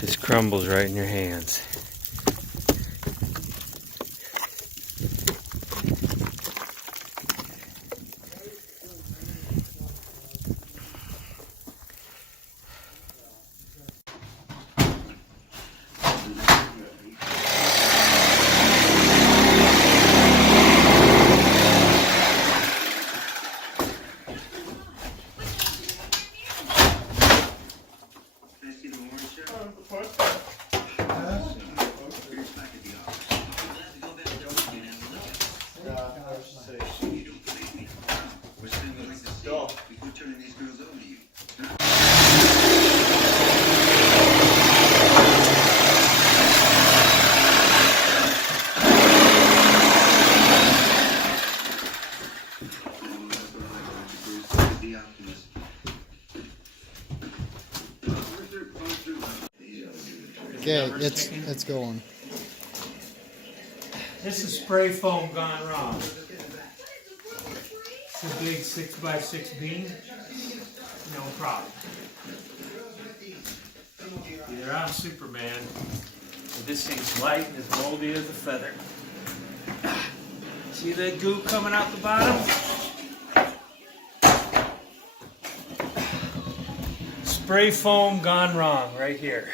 This crumbles right in your hands. Okay, it's going. This is spray foam gone wrong. It's a big 6x6 beam. No problem. Either I'm Superman, or this thing's light and as moldy as a feather. See the goo coming out the bottom? Spray foam gone wrong right here.